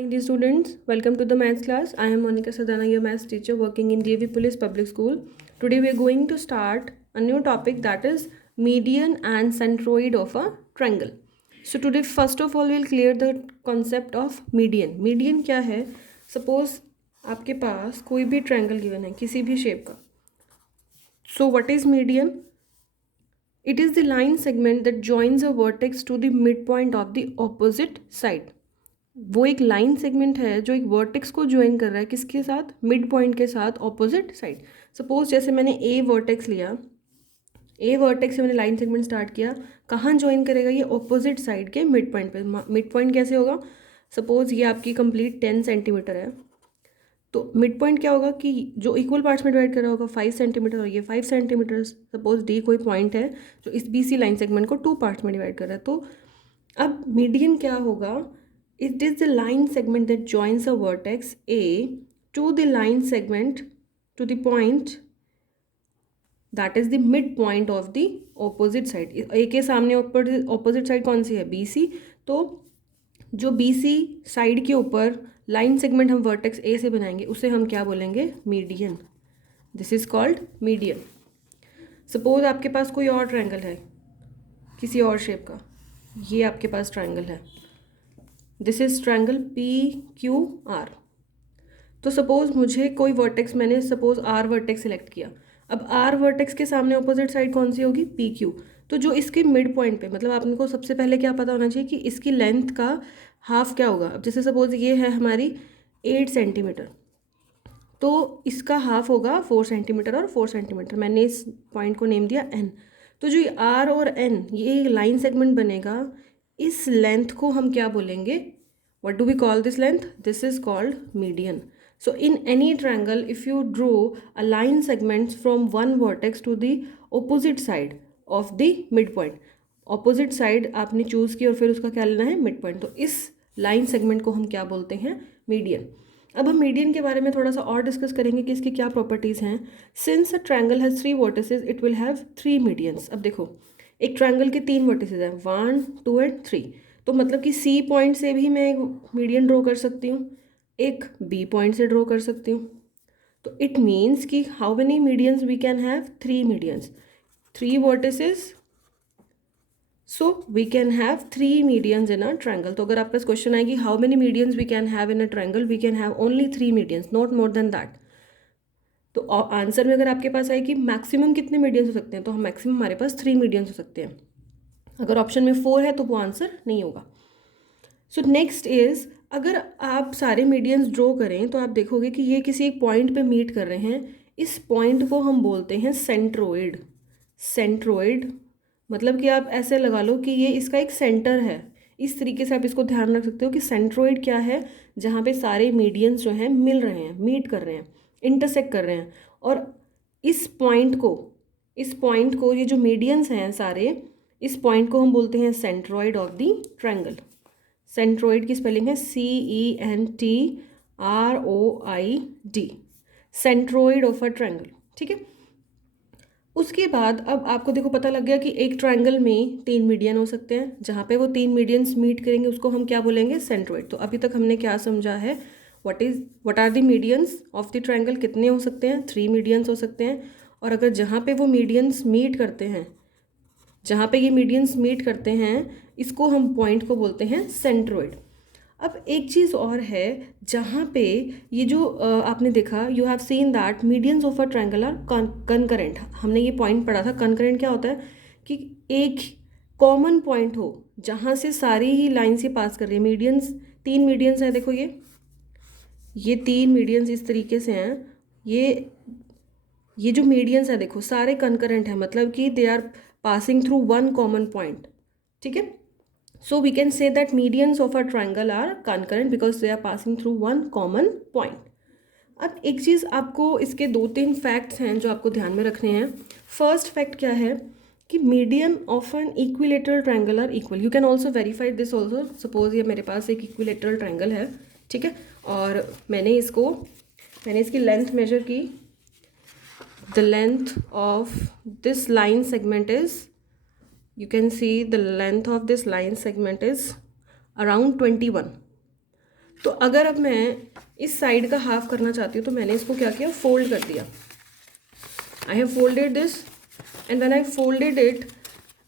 Morning, dear students. Welcome to the maths class. I am Monica Sadana, your maths teacher working in DAV Police Public School. Today we are going to start a new topic, that is median and centroid of a triangle. So today first of all we'll clear the concept of median. Median क्या है? Suppose आपके पास कोई भी triangle given है किसी भी shape का. So what is median? It is the line segment that joins a vertex to the midpoint of the opposite side. वो एक लाइन सेगमेंट है जो एक वर्टेक्स को ज्वाइन कर रहा है किसके साथ, मिड पॉइंट के साथ ऑपोजिट साइड. सपोज जैसे मैंने ए वर्टेक्स लिया, ए वर्टेक्स से मैंने लाइन सेगमेंट स्टार्ट किया, कहाँ ज्वाइन करेगा ये, ऑपोजिट साइड के मिड पॉइंट पे. मिड पॉइंट कैसे होगा, सपोज ये आपकी कंप्लीट 10 सेंटीमीटर है, तो मिड पॉइंट क्या होगा कि जो इक्वल पार्ट्स में डिवाइड कर रहा होगा 5 सेंटीमीटर और ये 5 सेंटीमीटर. सपोज डी कोई पॉइंट है जो इस बी सी लाइन सेगमेंट को 2 पार्ट्स में डिवाइड कर रहा है. तो अब मीडियन क्या होगा, it is the line segment that joins a vertex A to the line segment to the point that is the midpoint of the opposite side. A के सामने ऊपर opposite side कौन सी है, BC. तो जो BC साइड के ऊपर line segment हम वर्टेक्स A से बनाएंगे उसे हम क्या बोलेंगे, median. This is called median. Suppose आपके पास कोई और ट्रायंगल है किसी और शेप का, ये आपके पास ट्रायंगल है, दिस इज ट्रायंगल PQR. तो सपोज मुझे कोई वर्टेक्स, मैंने सपोज R वर्टेक्स सेलेक्ट किया. अब R वर्टेक्स के सामने ऑपोजिट साइड कौन सी होगी, PQ. तो जो इसके मिड पॉइंट पे, मतलब आपको सबसे पहले क्या पता होना चाहिए कि इसकी लेंथ का हाफ क्या होगा. अब जैसे सपोज ये है हमारी 8 सेंटीमीटर, तो इसका हाफ होगा 4 सेंटीमीटर और 4 सेंटीमीटर. मैंने इस पॉइंट को नेम दिया N. तो जो R और N ये लाइन सेगमेंट बनेगा, इस लेंथ को हम क्या बोलेंगे, what do we call this length, this is called median. So in any triangle if you draw a line segments from one vertex to the opposite side of the mid point, opposite side आपने choose की और फिर उसका क्या लेना है, mid point, तो इस लाइन सेगमेंट को हम क्या बोलते हैं, मीडियन. अब हम मीडियन के बारे में थोड़ा सा और डिस्कस करेंगे कि इसकी क्या प्रॉपर्टीज़ हैं. Since a triangle has 3 vertices it will have 3 medians. अब देखो एक ट्रायंगल के 3 वर्टिसेस हैं, 1 2 एंड 3. तो मतलब कि C पॉइंट से भी मैं एक मीडियन ड्रॉ कर सकती हूँ, एक B पॉइंट से ड्रॉ कर सकती हूँ. तो इट मीन्स कि how many medians we can have, 3 medians, 3 vertices, so we can have 3 medians in a triangle. तो अगर आपका क्वेश्चन आएगी how many medians we can have in a triangle, we can have only 3 medians, not more than that. तो answer में अगर आपके पास आए कि मैक्सिमम कितने मीडियंस हो सकते हैं, तो हम मैक्सिमम हमारे पास 3 मीडियंस हो सकते हैं. अगर ऑप्शन में 4 है तो वो आंसर नहीं होगा. सो नेक्स्ट इज, अगर आप सारे मीडियंस ड्रॉ करें तो आप देखोगे कि ये किसी एक पॉइंट पे मीट कर रहे हैं. इस पॉइंट को हम बोलते हैं सेंट्रोइड. सेंट्रोइड मतलब कि आप ऐसे लगा लो कि ये इसका एक सेंटर है. इस तरीके से आप इसको ध्यान रख सकते हो कि सेंट्रोइड क्या है, जहाँ पे सारे मीडियंस जो हैं मिल रहे हैं, मीट कर रहे हैं, इंटरसेक्ट कर रहे हैं. और इस पॉइंट को ये जो मीडियंस हैं सारे, इस पॉइंट को हम बोलते हैं centroid of the triangle. Centroid की स्पेलिंग है CENTROID, centroid of a triangle. ठीक है. उसके बाद अब आपको देखो पता लग गया कि एक ट्रायंगल में 3 मीडियन हो सकते हैं, जहाँ पे वो 3 मीडियंस मीट करेंगे उसको हम क्या बोलेंगे, सेंट्रोइड. तो अभी तक हमने क्या समझा है, what are the medians of the triangle, कितने हो सकते हैं, 3 मीडियंस हो सकते हैं. और अगर जहाँ पे वो मीडियंस मीट करते हैं, जहाँ पे ये मीडियंस मीट करते हैं, इसको हम पॉइंट को बोलते हैं सेंट्रोइड. अब एक चीज़ और है, जहाँ पे ये जो आपने देखा, you have seen that medians of a triangle are concurrent. हमने ये पॉइंट पढ़ा था. कनकरेंट क्या होता है कि एक कॉमन पॉइंट हो जहाँ से सारी ही लाइन से पास कर रही है. मीडियंस 3 मीडियंस हैं, देखो ये 3 मीडियंस इस तरीके से हैं. ये जो मीडियंस है देखो सारे कनकरेंट हैं, मतलब कि they are passing through one common point. ठीक है. So we can say that medians of a triangle are concurrent because they are passing through one common point. अब एक चीज़ आपको, इसके 2-3 फैक्ट्स हैं जो आपको ध्यान में रखने हैं. फर्स्ट फैक्ट क्या है कि median of an equilateral triangle are equal. You can also verify this also. Suppose ये मेरे पास एक इक्विलेटरल ट्रायंगल है, ठीक है, और मैंने इसकी लेंथ मेजर की. The length of this line segment is, you can see the length of this line segment is around 21. तो अगर अब मैं इस साइड का हाफ करना चाहती हूँ तो मैंने इसको क्या किया, फोल्ड कर दिया. I have folded this and when I folded it,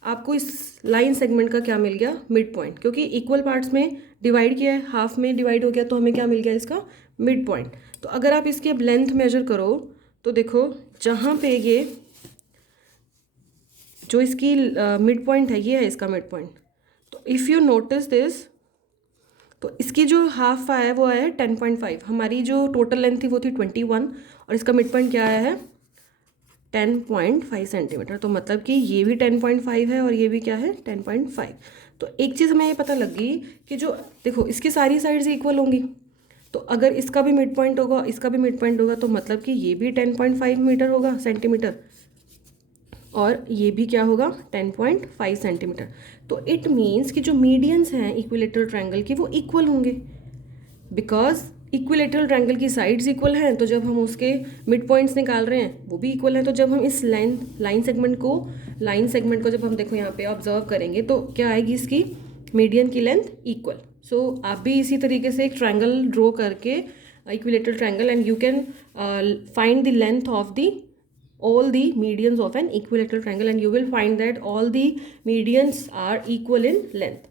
आपको इस लाइन सेगमेंट का क्या मिल गया, मिड पॉइंट. क्योंकि इक्वल पार्ट्स में डिवाइड किया है, हाफ में डिवाइड हो गया, तो हमें क्या मिल गया, इसका मिड पॉइंट. तो अगर आप इसकी अब लेंथ मेजर करो तो देखो जहाँ पे ये जो इसकी मिड पॉइंट है, ये है इसका मिड पॉइंट. तो इफ़ यू नोटिस दिस, तो इसकी जो हाफ आया है वो आया है 10.5. हमारी जो टोटल लेंथ थी वो थी 21 और इसका मिड पॉइंट क्या आया है, 10.5 सेंटीमीटर. तो मतलब कि ये भी 10.5 है और ये भी क्या है, 10.5. तो एक चीज़ हमें ये पता लगी कि जो देखो इसकी सारी साइड्स इक्वल होंगी, तो अगर इसका भी मिड पॉइंट होगा, इसका भी मिड पॉइंट होगा, तो मतलब कि ये भी 10.5 मीटर होगा, सेंटीमीटर, और ये भी क्या होगा, 10.5 सेंटीमीटर. तो इट मीन्स कि जो मीडियंस हैं इक्विलेटरल ट्रायंगल की वो इक्वल होंगे, बिकॉज इक्विलेटरल ट्रायंगल की साइड्स इक्वल हैं. तो जब हम उसके मिड पॉइंट्स निकाल रहे हैं वो भी इक्वल हैं. तो जब हम इस लाइन सेगमेंट को जब हम देखो यहाँ पे ऑब्जर्व करेंगे तो क्या आएगी, इसकी मीडियन की लेंथ इक्वल. सो आप भी इसी तरीके से एक ट्रायंगल ड्रॉ करके equilateral triangle and you can find the length of the all the medians of an equilateral triangle and you will find that all the medians are equal in length.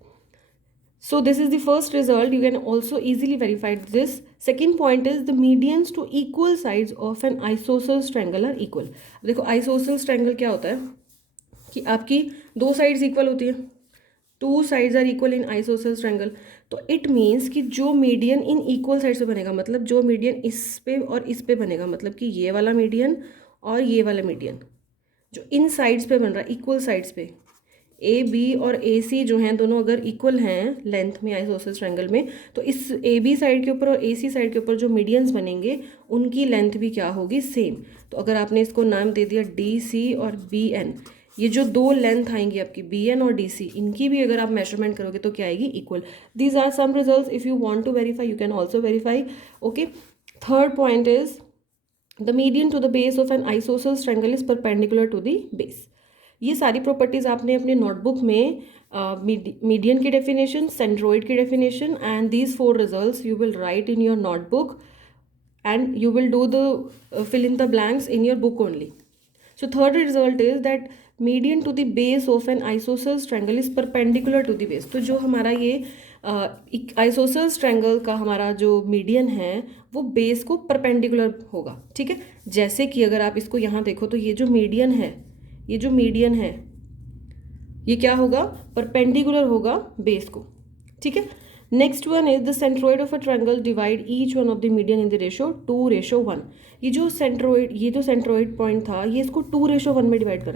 So this is the first result. You can also easily verify this. Second point is the medians to equal sides of an isosceles triangle are equal. देखो isosceles triangle क्या होता है कि आपकी दो sides equal होती है, two sides are equal in isosceles triangle. तो इट मीन्स कि जो मीडियन इन इक्वल साइड से बनेगा, मतलब जो मीडियन इस पे और इस पे बनेगा, मतलब कि ये वाला मीडियन और ये वाला मीडियन जो इन साइड्स पे बन रहा है, इक्वल साइड्स पे, ए बी और ए सी जो हैं दोनों अगर इक्वल हैं लेंथ में आइसोसेलेस ट्रायंगल में, तो इस ए बी साइड के ऊपर और ए सी साइड के ऊपर जो मीडियंस बनेंगे उनकी लेंथ भी क्या होगी, सेम. तो अगर आपने इसको नाम दे दिया डी सी और बी एन, ये जो दो लेंथ आएंगी आपकी बी एन और डी सी, इनकी भी अगर आप मेजरमेंट करोगे तो क्या आएगी, equal. These are some results. If you want to verify you can also verify. Okay. Third point is the median to the base of an isosceles triangle is perpendicular to the base. ये सारी properties आपने अपने notebook में median की definition, centroid की definition and these 4 results you will write in your notebook and you will do the fill in the blanks in your book only. So third result is that median to the base of an isosceles triangle is perpendicular to the base. तो जो हमारा ये isosceles triangle का हमारा जो median है वो base को परपेंडिकुलर होगा. ठीक है, जैसे कि अगर आप इसको यहाँ देखो तो ये जो मीडियन है, ये क्या होगा, परपेंडिकुलर होगा बेस को. ठीक है. Next one is the centroid of a triangle divide each one of the median in the ratio 2:1. ये जो सेंट्रोइड पॉइंट था ये इसको 2:1 में डिवाइड कर रहा है.